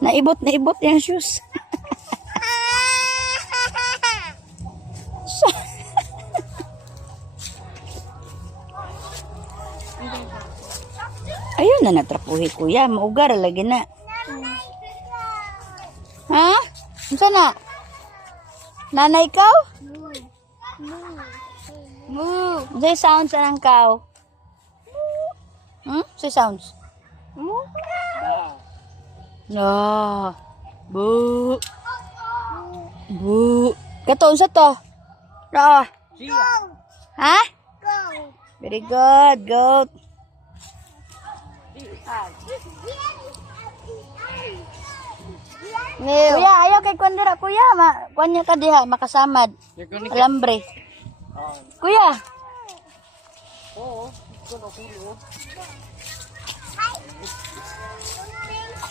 Naibot yung shoes. Ayun na natrapuhi kuya, maugar lagi na. Ha? Unsa na? Nanay kaw? Moo. Say sounds anang kaw. Say sounds. No. Bu. Bu. Kato unsa to? Ra. Ha? Very good. Goat. Kuya, ayaw kay Kwandira, kuya. Kuanya ka diha, makasamad. Alambre. Kuya.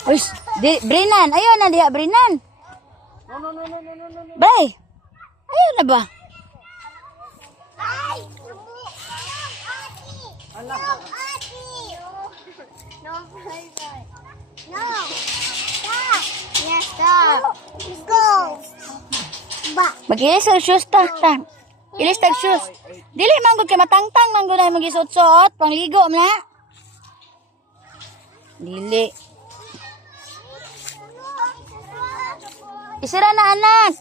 Uy, Brinan. Ayaw na diha, Brinan. No. Bray. Ayaw na ba? No. Stop. Yes, stop. Go. Mag-ilis ang shoes ta. Ilis tag shoes. Dili manggod kay matangtang manggod na magisuot-suot, pangligo na. Dili. Isira na anak.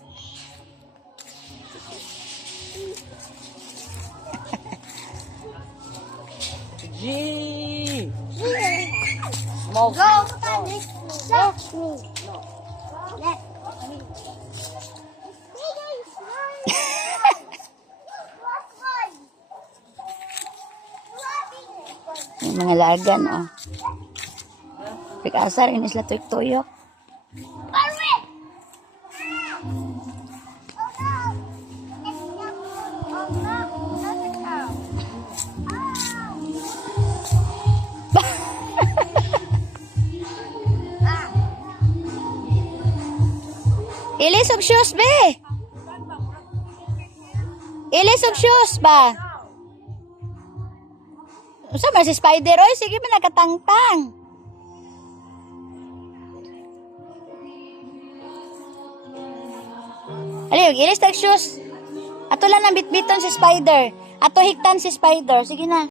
G. Small. Go. Let me. Let me. Yung mga lagan, oh. Pag-asar, inis la tuyok-tuyok. Ilis og shoes, be! Ilis og shoes ba? Usa man si Spider, oy, sige man nakatangtang. Aliw, ilis tag shoes. Ato lang ang bitbiton si Spider. Ato hiktan si Spider. Sige na.